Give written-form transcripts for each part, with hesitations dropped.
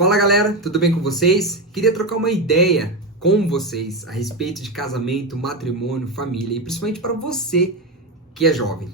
Fala galera, tudo bem com vocês? Queria trocar uma ideia com vocês a respeito de casamento, matrimônio, família e principalmente para você que é jovem,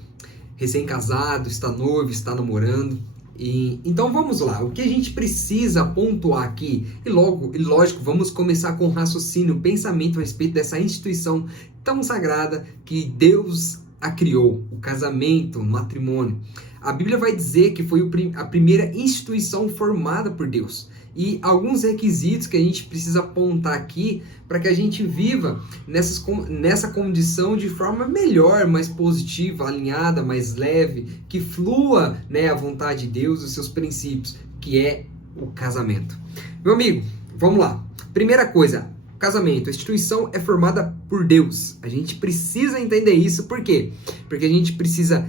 recém-casado, está noivo, está namorando. Então vamos lá, o que a gente precisa pontuar aqui? E lógico, vamos começar com raciocínio, pensamento a respeito dessa instituição tão sagrada que Deus a criou, o casamento, o matrimônio. A Bíblia vai dizer que foi a primeira instituição formada por Deus. E alguns requisitos que a gente precisa apontar aqui para que a gente viva nessa condição de forma melhor, mais positiva, alinhada, mais leve, que flua, a vontade de Deus, os seus princípios, que é o casamento. Meu amigo, vamos lá. Primeira coisa, casamento, a instituição é formada por Deus. A gente precisa entender isso, por quê? Porque a gente precisa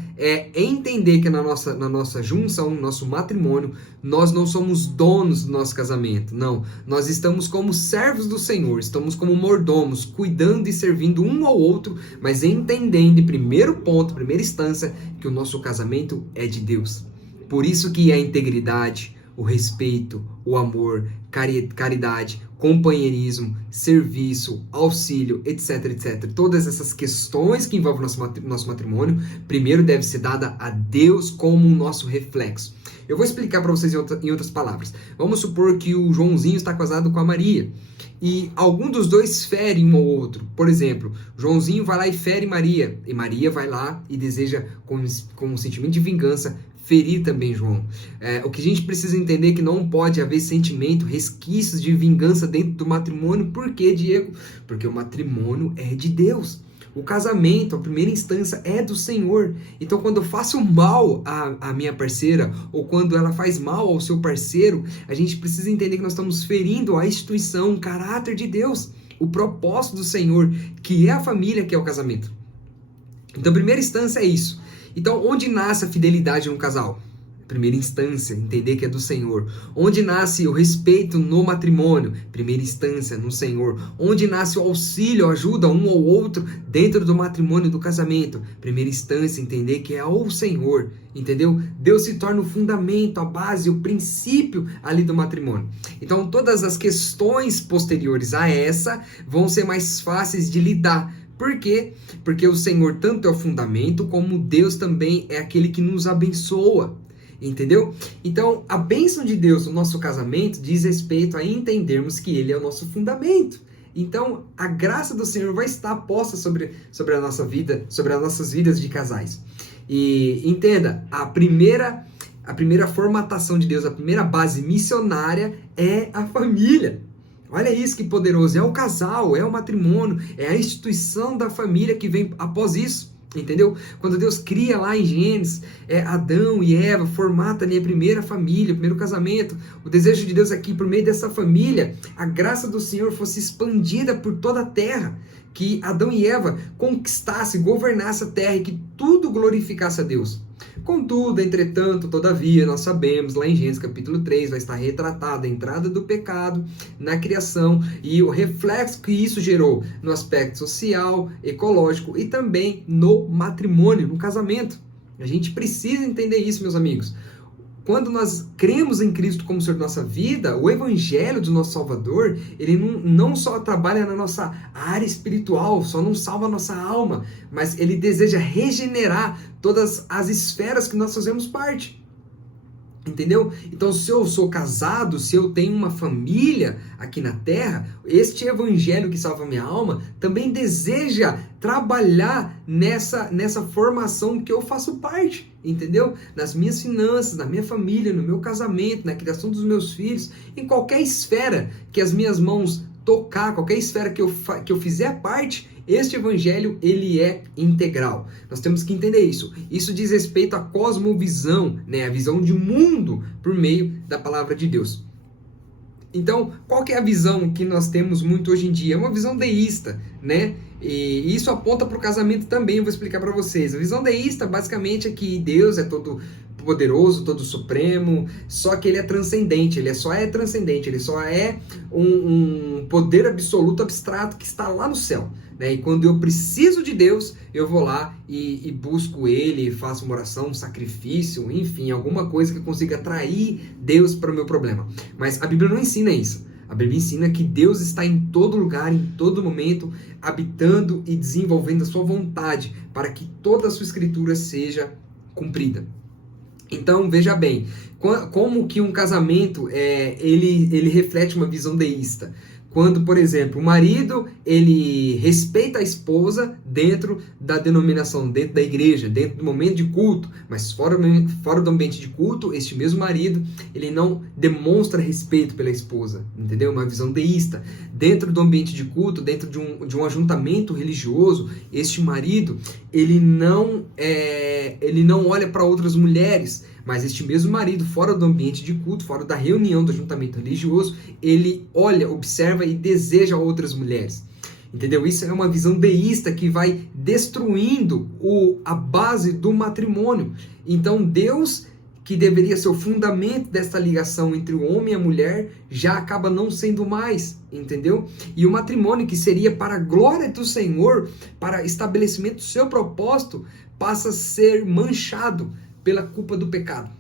entender que na nossa junção, no nosso matrimônio, nós não somos donos do nosso casamento, não. Nós estamos como servos do Senhor, estamos como mordomos, cuidando e servindo um ao outro, mas entendendo, em primeiro ponto, primeira instância, que o nosso casamento é de Deus. Por isso que a integridade, o respeito, o amor, caridade, companheirismo, serviço, auxílio, etc, etc. Todas essas questões que envolvem o nosso matrimônio, primeiro deve ser dada a Deus como o nosso reflexo. Eu vou explicar para vocês em outras palavras. Vamos supor que o Joãozinho está casado com a Maria e algum dos dois fere um ao outro. Por exemplo, Joãozinho vai lá e fere Maria, e Maria vai lá e deseja, com um sentimento de vingança, ferir também João. O que a gente precisa entender é que não pode haver sentimento, resquícios de vingança dentro do matrimônio. Por quê, Diego? Porque o matrimônio é de Deus. O casamento, a primeira instância, é do Senhor. Então, quando eu faço mal à minha parceira, ou quando ela faz mal ao seu parceiro, a gente precisa entender que nós estamos ferindo a instituição, o caráter de Deus, o propósito do Senhor, que é a família, que é o casamento. Então, a primeira instância é isso. Então, onde nasce a fidelidade no casal? Primeira instância, entender que é do Senhor. Onde nasce o respeito no matrimônio? Primeira instância, no Senhor. Onde nasce o auxílio, a ajuda um ao outro dentro do matrimônio, do casamento? Primeira instância, entender que é o Senhor, entendeu? Deus se torna o fundamento, a base, o princípio ali do matrimônio. Então, todas as questões posteriores a essa vão ser mais fáceis de lidar. Por quê? Porque o Senhor tanto é o fundamento, como Deus também é aquele que nos abençoa, entendeu? Então, a bênção de Deus no nosso casamento diz respeito a entendermos que Ele é o nosso fundamento. Então, a graça do Senhor vai estar posta sobre a nossa vida, sobre as nossas vidas de casais. E entenda, a primeira formatação de Deus, a primeira base missionária é a família. Olha isso que poderoso, é o casal, é o matrimônio, é a instituição da família que vem após isso, entendeu? Quando Deus cria lá em Gênesis, Adão e Eva, formata ali a primeira família, o primeiro casamento, o desejo de Deus é que por meio dessa família, a graça do Senhor fosse expandida por toda a terra, que Adão e Eva conquistassem, governassem a terra e que tudo glorificasse a Deus. Contudo, entretanto, todavia, nós sabemos, lá em Gênesis capítulo 3, vai estar retratada a entrada do pecado na criação e o reflexo que isso gerou no aspecto social, ecológico e também no matrimônio, no casamento. A gente precisa entender isso, meus amigos. Quando nós cremos em Cristo como Senhor da nossa vida, o Evangelho do nosso Salvador, ele não só trabalha na nossa área espiritual, só não salva a nossa alma, mas ele deseja regenerar todas as esferas que nós fazemos parte. Entendeu? Então, se eu sou casado, se eu tenho uma família aqui na terra, este evangelho que salva minha alma também deseja trabalhar nessa formação que eu faço parte, entendeu? Nas minhas finanças, na minha família, no meu casamento, na criação dos meus filhos, em qualquer esfera que as minhas mãos tocar, qualquer esfera que eu fizer parte, este evangelho, ele é integral. Nós temos que entender isso. Isso diz respeito à cosmovisão, a visão de mundo por meio da palavra de Deus. Então, qual que é a visão que nós temos muito hoje em dia? É uma visão deísta, E isso aponta para o casamento também, eu vou explicar para vocês. A visão deísta, basicamente, é que Deus é todo poderoso, todo supremo, só que ele é transcendente, ele só é transcendente, ele só é um poder absoluto, abstrato, que está lá no céu. né? E quando eu preciso de Deus, eu vou lá e busco Ele, faço uma oração, um sacrifício, enfim, alguma coisa que consiga atrair Deus para o meu problema. Mas a Bíblia não ensina isso. A Bíblia ensina que Deus está em todo lugar, em todo momento, habitando e desenvolvendo a sua vontade para que toda a sua escritura seja cumprida. Então, veja bem, como que um casamento ele reflete uma visão deísta. Quando, por exemplo, o marido ele respeita a esposa dentro da denominação, dentro da igreja, dentro do momento de culto, mas fora do ambiente de culto, este mesmo marido ele não demonstra respeito pela esposa, entendeu? Uma visão deísta. Dentro do ambiente de culto, dentro de um ajuntamento religioso, este marido ele não olha para outras mulheres, mas este mesmo marido, fora do ambiente de culto, fora da reunião do ajuntamento religioso, ele olha, observa e deseja outras mulheres. Entendeu? Isso é uma visão deísta que vai destruindo a base do matrimônio. Então Deus, que deveria ser o fundamento desta ligação entre o homem e a mulher, já acaba não sendo mais, entendeu? E o matrimônio, que seria para a glória do Senhor, para estabelecimento do seu propósito, passa a ser manchado pela culpa do pecado.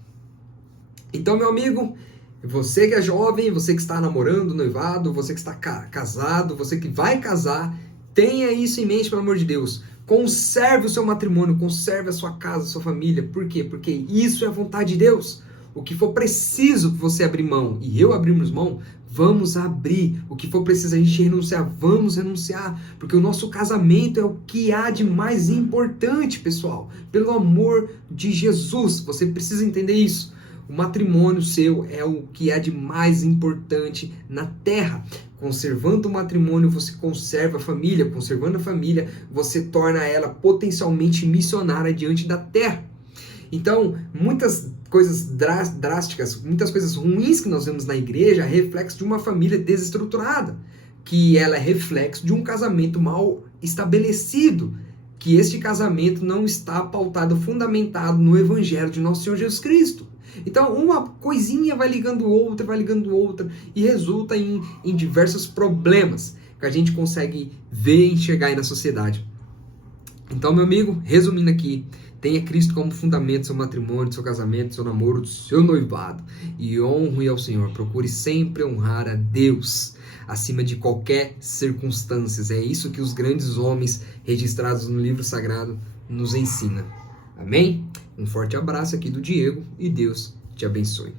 Então, meu amigo, você que é jovem, você que está namorando, noivado, você que está casado, você que vai casar, tenha isso em mente, pelo amor de Deus. Conserve o seu matrimônio, conserve a sua casa, a sua família. Por quê? Porque isso é a vontade de Deus. O que for preciso você abrir mão e eu abrirmos mão, vamos abrir. O que for preciso a gente renunciar, vamos renunciar. Porque o nosso casamento é o que há de mais importante, pessoal. Pelo amor de Jesus, você precisa entender isso. O matrimônio seu é o que há de mais importante na terra. Conservando o matrimônio, você conserva a família. Conservando a família, você torna ela potencialmente missionária diante da terra. Então, muitas coisas drásticas, muitas coisas ruins que nós vemos na igreja é reflexo de uma família desestruturada, que ela é reflexo de um casamento mal estabelecido, que este casamento não está pautado, fundamentado no evangelho de nosso Senhor Jesus Cristo. Então, uma coisinha vai ligando outra, e resulta em diversos problemas que a gente consegue ver e enxergar aí na sociedade. Então, meu amigo, resumindo aqui, tenha Cristo como fundamento do seu matrimônio, do seu casamento, do seu namoro, do seu noivado. E honre ao Senhor. Procure sempre honrar a Deus acima de qualquer circunstância. É isso que os grandes homens registrados no livro sagrado nos ensinam. Amém? Um forte abraço aqui do Diego e Deus te abençoe.